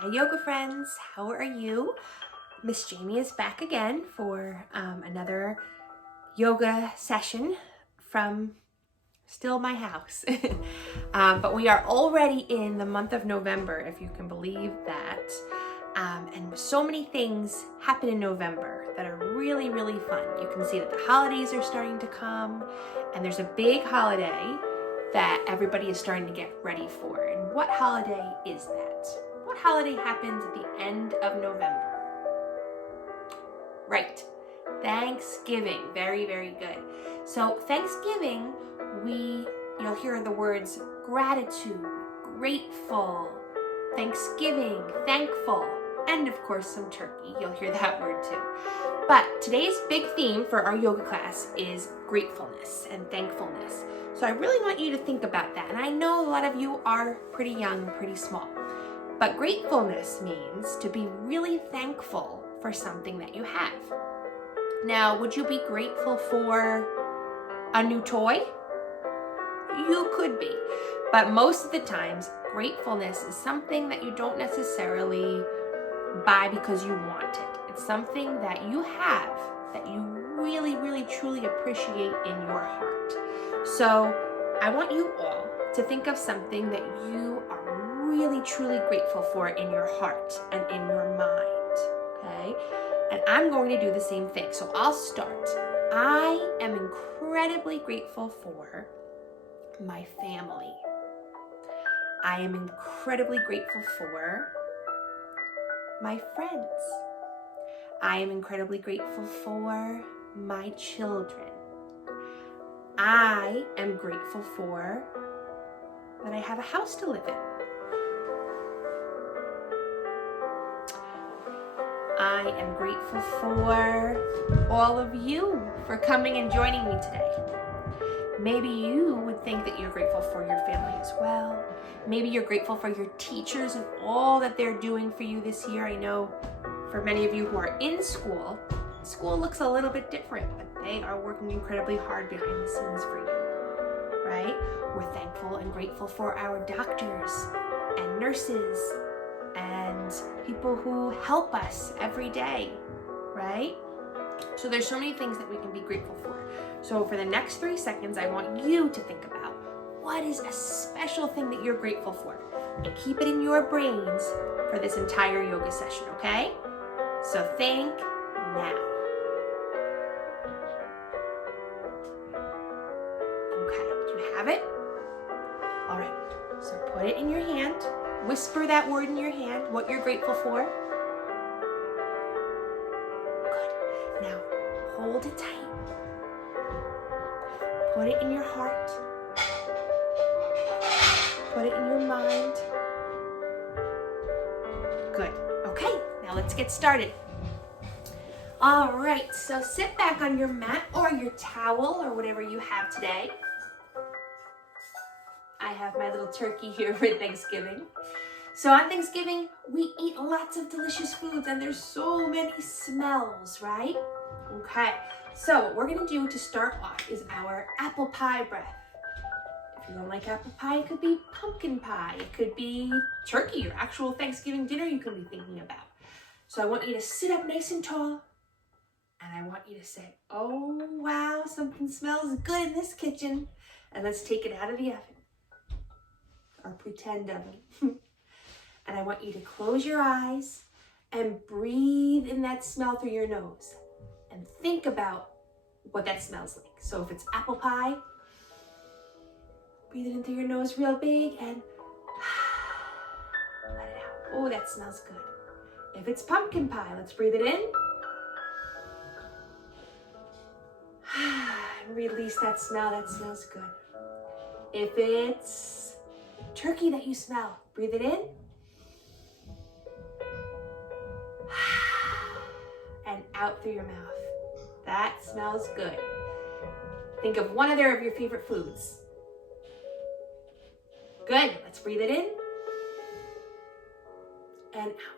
Hi yoga friends, how are you? Miss Jaime is back again for another yoga session from still my house. But we are already in the month of November, if you can believe that. And so many things happen in November that are really, really fun. You can see that the holidays are starting to come, and there's a big holiday that everybody is starting to get ready for. And what holiday is that? What holiday happens at the end of November? Right, Thanksgiving. Very, very good. So Thanksgiving, you'll hear the words gratitude, grateful, Thanksgiving, thankful, and of course some turkey. You'll hear that word too. But today's big theme for our yoga class is gratefulness and thankfulness. So I really want you to think about that. And I know a lot of you are pretty young, pretty small. But gratefulness means to be really thankful for something that you have. Now, would you be grateful for a new toy? You could be. But most of the times, gratefulness is something that you don't necessarily buy because you want it. It's something that you have that you really, really, truly appreciate in your heart. So I want you all to think of something that you are really, truly grateful for in your heart and in your mind, okay? And I'm going to do the same thing. So I'll start. I am incredibly grateful for my family. I am incredibly grateful for my friends. I am incredibly grateful for my children. I am grateful for that I have a house to live in. I am grateful for all of you for coming and joining me today. Maybe you would think that you're grateful for your family as well. Maybe you're grateful for your teachers and all that they're doing for you this year. I know for many of you who are in school, school looks a little bit different, but they are working incredibly hard behind the scenes for you, right? We're thankful and grateful for our doctors and nurses and people who help us every day, right? So there's so many things that we can be grateful for. So for the next 3 seconds, I want you to think about what is a special thing that you're grateful for, and keep it in your brains for this entire yoga session, okay? So think now. Okay, do you have it? All right, so put it in your hand. Whisper that word in your hand, what you're grateful for. Good. Now, hold it tight. Put it in your heart. Put it in your mind. Good. Okay, now let's get started. All right, so sit back on your mat or your towel or whatever you have today. I have my little turkey here for Thanksgiving. So on Thanksgiving, we eat lots of delicious foods and there's so many smells, right? Okay, so what we're gonna do to start off is our apple pie breath. If you don't like apple pie, it could be pumpkin pie. It could be turkey, your actual Thanksgiving dinner you can be thinking about. So I want you to sit up nice and tall and I want you to say, oh wow, something smells good in this kitchen. And let's take it out of the oven, or pretend oven. And I want you to close your eyes and breathe in that smell through your nose and think about what that smells like. So if it's apple pie, breathe it in through your nose real big and let it out. Oh, that smells good. If it's pumpkin pie, let's breathe it in. And release that smell, that smells good. If it's turkey that you smell, breathe it in. And out through your mouth. That smells good. Think of one other of your favorite foods. Good, let's breathe it in. And out.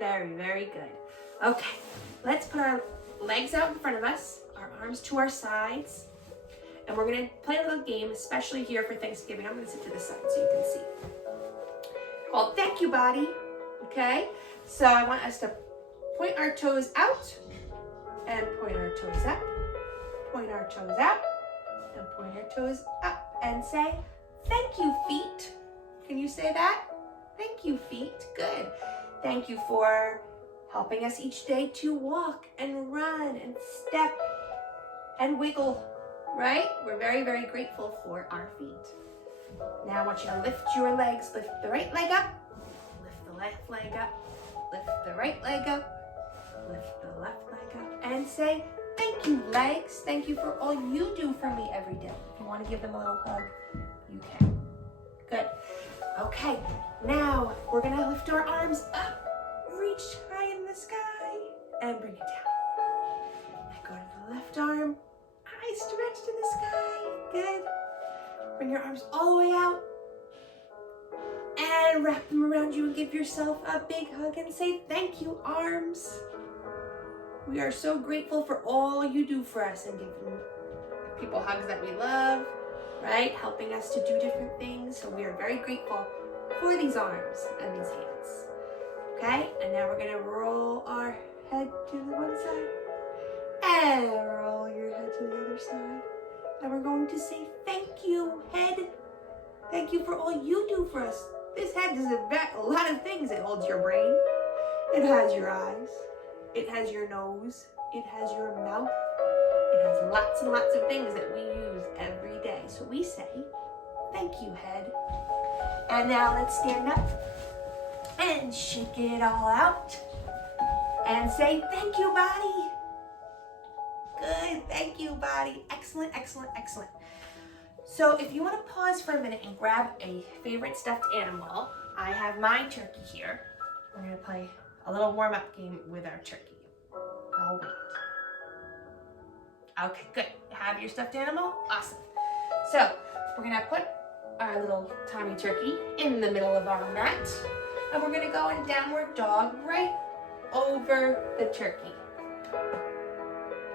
Very, very good. Okay, let's put our legs out in front of us, our arms to our sides, and we're gonna play a little game, especially here for Thanksgiving. I'm gonna sit to the side so you can see. Well, thank you, body. Okay, so I want us to point our toes out and point our toes up. Point our toes out and point our toes up and say, thank you, feet. Can you say that? Thank you, feet. Good. Thank you for helping us each day to walk and run and step and wiggle, right? We're very, very grateful for our feet. Now I want you to lift your legs. Lift the right leg up. Lift the left leg up. Lift the right leg up. Lift the left leg up. And say, thank you, legs. Thank you for all you do for me every day. If you want to give them a little hug, you can. Good. Okay, now we're going to lift our arms up. Reach high in the sky and bring it down. And go to the left arm. Eyes stretched in the sky. Good. Bring your arms all the way out. And wrap them around you and give yourself a big hug and say, thank you, arms. We are so grateful for all you do for us and giving people hugs that we love, right? Helping us to do different things. So we are very grateful for these arms and these hands. Okay, and now we're gonna roll our head to the one side and roll your head to the other side. And we're going to say, thank you, head. Thank you for all you do for us. This head does a lot of things. It holds your brain. It has your eyes. It has your nose. It has your mouth. It has lots and lots of things that we use every day. So we say, thank you, head. And now let's stand up and shake it all out and say, thank you, body. Good, thank you, body. Excellent, excellent, excellent. So if you want to pause for a minute and grab a favorite stuffed animal, I have my turkey here. We're going to play a little warm-up game with our turkey. I'll wait. Okay, good. Have your stuffed animal? Awesome. So we're going to put our little tiny turkey in the middle of our mat. And we're going to go in downward dog right over the turkey.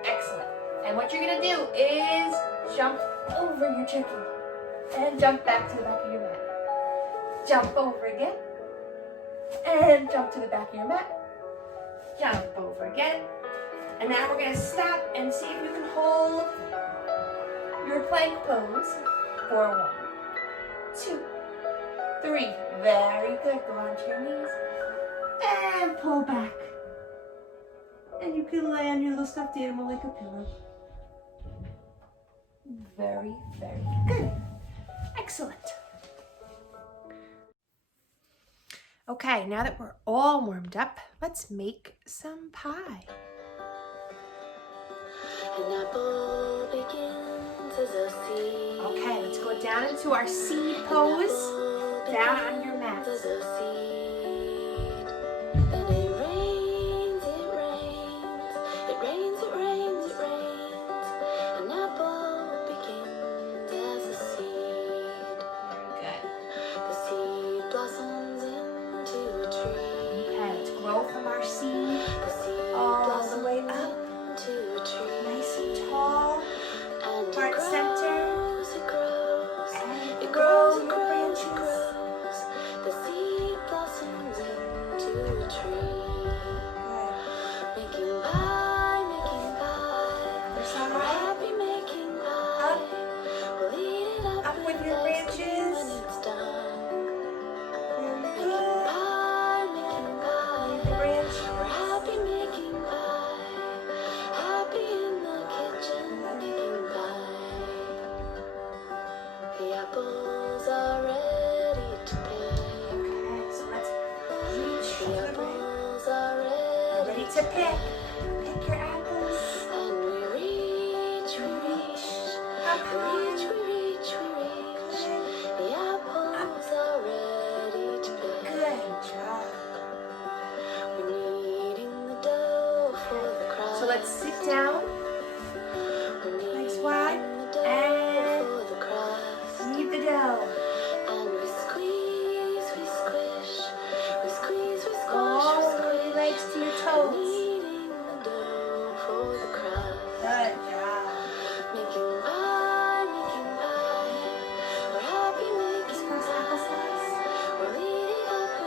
Excellent. And what you're going to do is jump over your turkey and jump back to the back of your mat. Jump over again and jump to the back of your mat. Jump over again. And now we're going to stop and see if you can hold your plank pose for 1, 2, 3. Very good. Go onto your knees and pull back. And you can lay on your little stuffed animal like a pillow. Very, very good. Excellent. Okay, now that we're all warmed up, let's make some pie. An apple begins as a seed. Okay, let's go down into our seed pose. Down on your mat. As a seed. Then it rains, it rains. It rains, it rains, it rains. An apple begins as a seed. Very good. The seed blossoms into a tree. Okay, let's grow from our seed. The seed all the way up to a tree. Nice and tall. And heart center. It grows, and it grows, it grows, it grows. The seed blossoms into a tree. Good. Making pie, making pie. There's some we're happy making pie. Up. We'll eat it up with your branches. When it's done. Very good. Making pie, making pie. We're happy making pie. Happy in the kitchen making pie. The apples are ready to pick. Okay, so let's reach. The apples are ready to pick. Pick your apples. And we reach, we reach. We reach, we reach, we reach. The apples are ready to pick. Good job. We're kneading the dough for the crust. So let's sit down. Legs wide. And knead the dough. And we squeeze, we squish. We squeeze, we squish. All the way legs to your toes. Kneading the dough for the crust. Good job. Making pie, making pie. We're happy making pie. We'll eat it up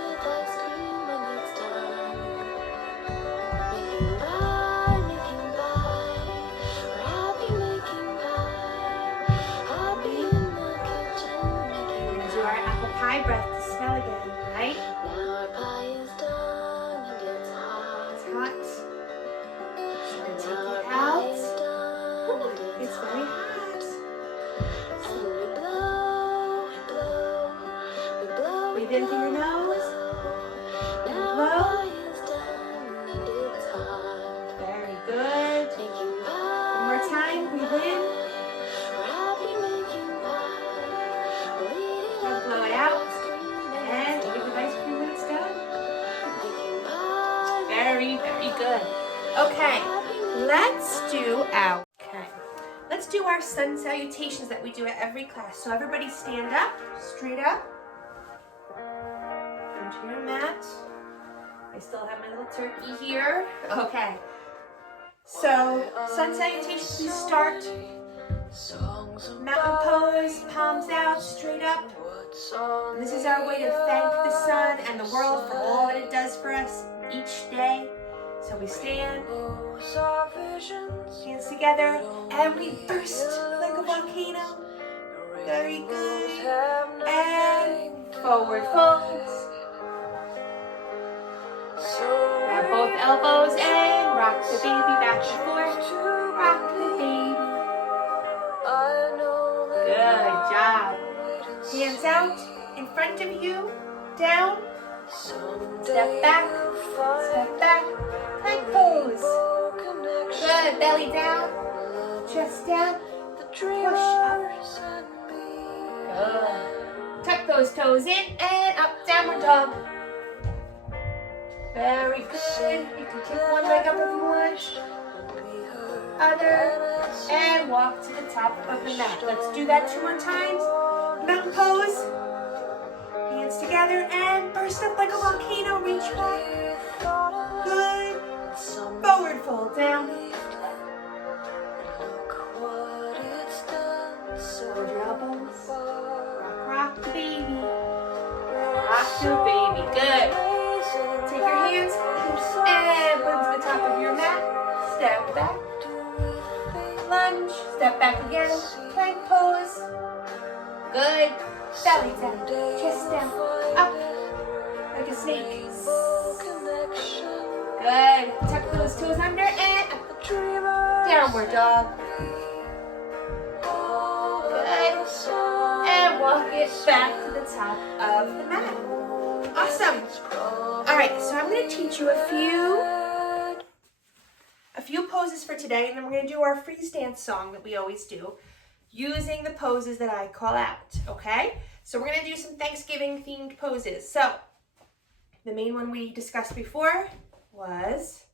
Breathe in through your nose. And blow. Very good. One more time. Breathe in. And blow it out. And take a nice few minutes done. Very, very good. Okay, let's do our sun salutations that we do at every class. So everybody stand up, straight up, onto your mat. I still have my little turkey here. Okay. So sun salutations, we start mountain pose, palms out, straight up. And this is our way to thank the sun and the world for all that it does for us each day. So we stand, hands together, and we burst like a volcano. Very good. And forward folds. Grab both elbows and rock the baby back and forth. Rock the baby. Good job. Hands out in front of you, down. Step back, plank pose. Good, belly down, chest down, push up. Good. Tuck those toes in and up, downward dog. Very good. You can kick one leg up if you want. Other, and walk to the top of the mat. Let's do that 2 more times. Mountain pose. Hands together and burst up like a volcano. Reach back. Good. Forward fold down. Hold your elbows. Rock, rock the baby. Rock the baby. Good. Take your hands and put them to the top of your mat. Step back. Lunge. Step back again. Plank pose. Good. Belly down, chest down, up, like a snake. Good. Tuck those toes under and up. Downward dog. Good. And walk it back to the top of the mat. Awesome. All right, so I'm going to teach you a few poses for today, and then we're going to do our freeze dance song that we always do, using the poses that I call out, okay? So we're gonna do some Thanksgiving themed poses. So the main one we discussed before was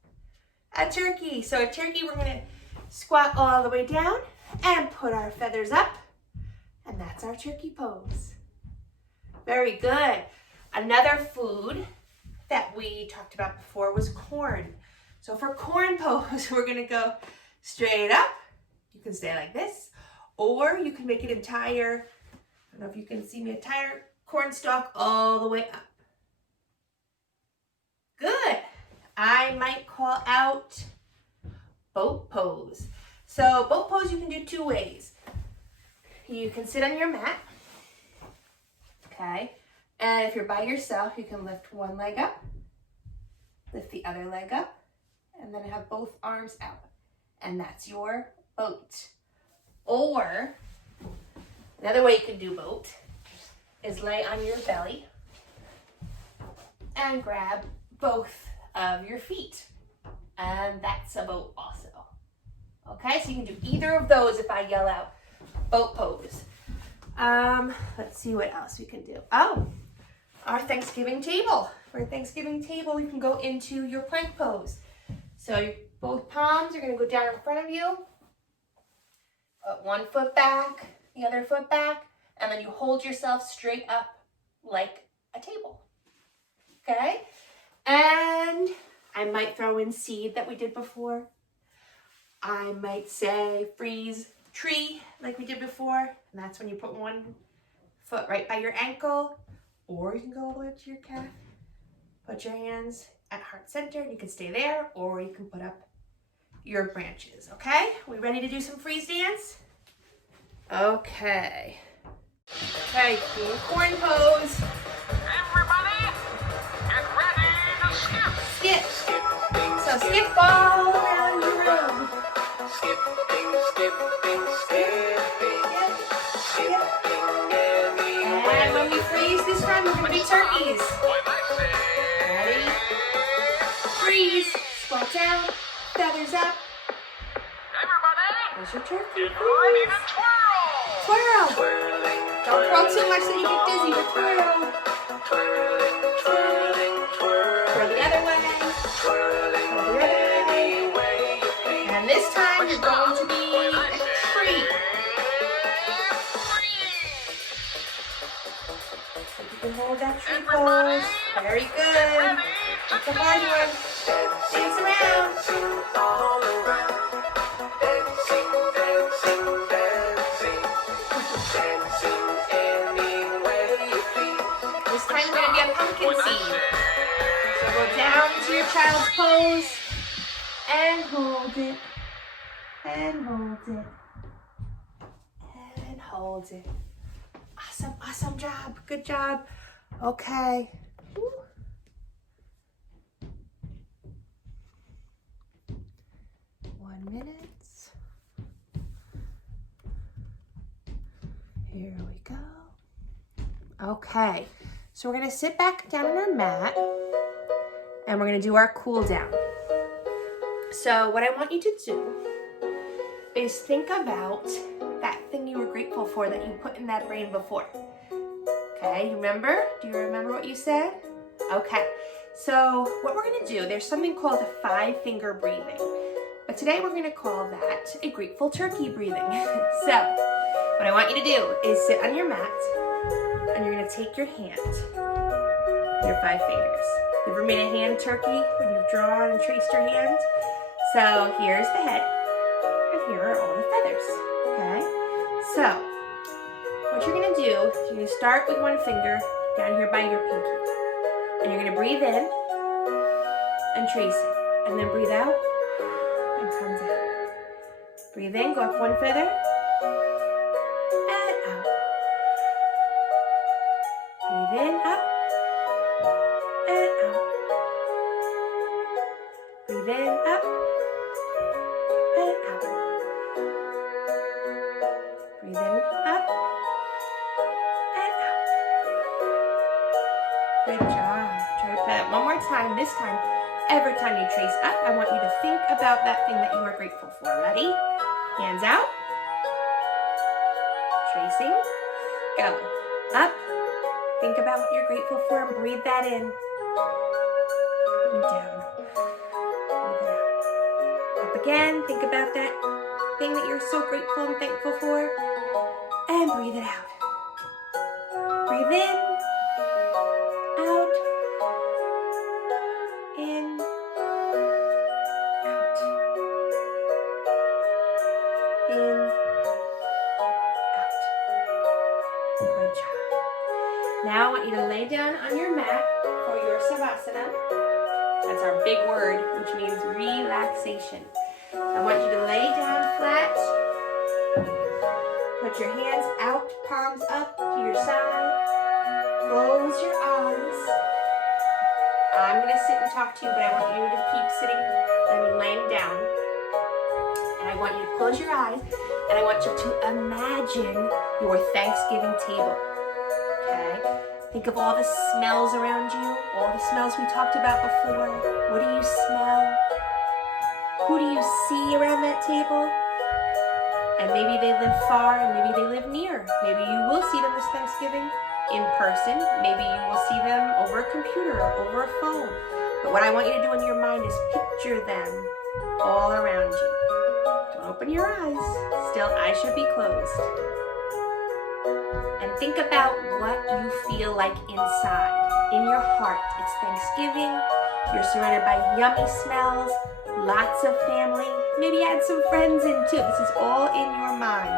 a turkey. So a turkey, we're gonna squat all the way down and put our feathers up, and that's our turkey pose. Very good. Another food that we talked about before was corn. So for corn pose, we're gonna go straight up. You can stay like this, or you can make it entire, I don't know if you can see me, entire corn stalk all the way up. Good. I might call out boat pose. So boat pose you can do 2 ways. You can sit on your mat, okay? And if you're by yourself, you can lift one leg up, lift the other leg up, and then have both arms out. And that's your boat. Or another way you can do boat is lay on your belly and grab both of your feet. And that's a boat also. Okay, so you can do either of those if I yell out boat pose. Let's see what else we can do. Oh, our Thanksgiving table. For a Thanksgiving table, you can go into your plank pose. So both palms are going to go down in front of you. Put one foot back, the other foot back, and then you hold yourself straight up like a table. Okay? And I might throw in seed that we did before. I might say freeze tree like we did before. And that's when you put one foot right by your ankle, or you can go all the way up to your calf. Put your hands at heart center and you can stay there, or you can put up your branches, okay? We ready to do some freeze dance? Okay. Okay, cool corn pose. Everybody, get ready to skip. Skip. So skip all around the room. Skipping, skipping, skipping. And when we freeze this time, we're going to baby turkeys. When I say Ready? Freeze. Squat down. Feathers up. everybody, There's your turkey. get ready to twirl. Twirl. Twirling, Don't twirl too much so you get dizzy, but twirl. twirling, twirling, twirling. Twirl the other way. Twirling Twirl the other way. any way you please. And this time you're going to be When I a say tree. freeze. You can hold that tree Everybody, pose. Very get good. ready to It's a hard one. dance. Dance around. Dancing all around. Dancing, dancing, dancing. Dancing any way you please. This time we're going to be a pumpkin When I seed. say So go down to your child's pose and hold it. And hold it. And hold it. Awesome, awesome job. Good job. Okay. Woo. 1 minute. Here we go. Okay. So we're going to sit back down on our mat and we're going to do our cool down. So what I want you to do is think about that thing you were grateful for that you put in that brain before. Okay, you remember? Do you remember what you said? Okay, so what we're gonna do, there's something called 5-finger breathing. But today we're gonna call that a grateful turkey breathing. So, what I want you to do is sit on your mat and you're gonna take your hand, your 5 fingers. You ever made a hand turkey when you've drawn and traced your hand? So here's the head, and here are all the feathers, okay? So, what you're gonna do is you're gonna start with 1 finger down here by your pinky. And you're gonna breathe in and trace it. And then breathe out and come down. Breathe in, go up 1 feather, and out. Breathe in, up, and out. Breathe in, up, and out. Breathe in, up, and out. Good job. Try that one more time. This time, every time you trace up, I want you to think about that thing that you are grateful for. Ready? Hands out. Tracing. Go. Up. Think about what you're grateful for and breathe that in. And down. Breathe it out. Up again. Think about that thing that you're so grateful and thankful for. And breathe it out. Breathe in. Out. In. Out. In. Out. Good job. Now I want you to lay down on your mat for your savasana. That's our big word, which means relaxation. I want you to lay down flat. Put your hands out, palms up to your side. Close your eyes. I'm going to sit and talk to you, but I want you to keep sitting and laying down. And I want you to close your eyes, and I want you to imagine your Thanksgiving table. Okay? Think of all the smells around you, all the smells we talked about before. What do you smell? Who do you see around that table? And maybe they live far and maybe they live near. Maybe you will see them this Thanksgiving in person. Maybe you will see them over a computer or over a phone. But what I want you to do in your mind is picture them all around you. Don't open your eyes. Still, eyes should be closed. And think about what you feel like inside, in your heart. It's Thanksgiving. You're surrounded by yummy smells, lots of family. Maybe add some friends in too. This is all in your mind.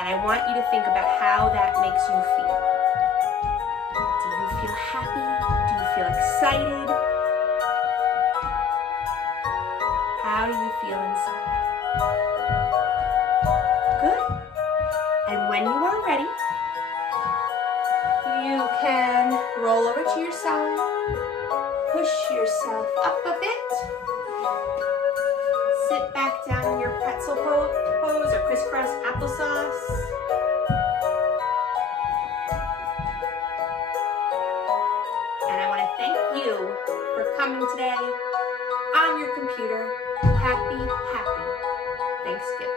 And I want you to think about how that makes you feel. Do you feel happy? Do you feel excited? How do you feel inside? Good. And when you are ready, you can roll over to your side, push yourself up a bit, sit back down in your pretzel pose or crisscross applesauce. day on your computer. Happy Thanksgiving.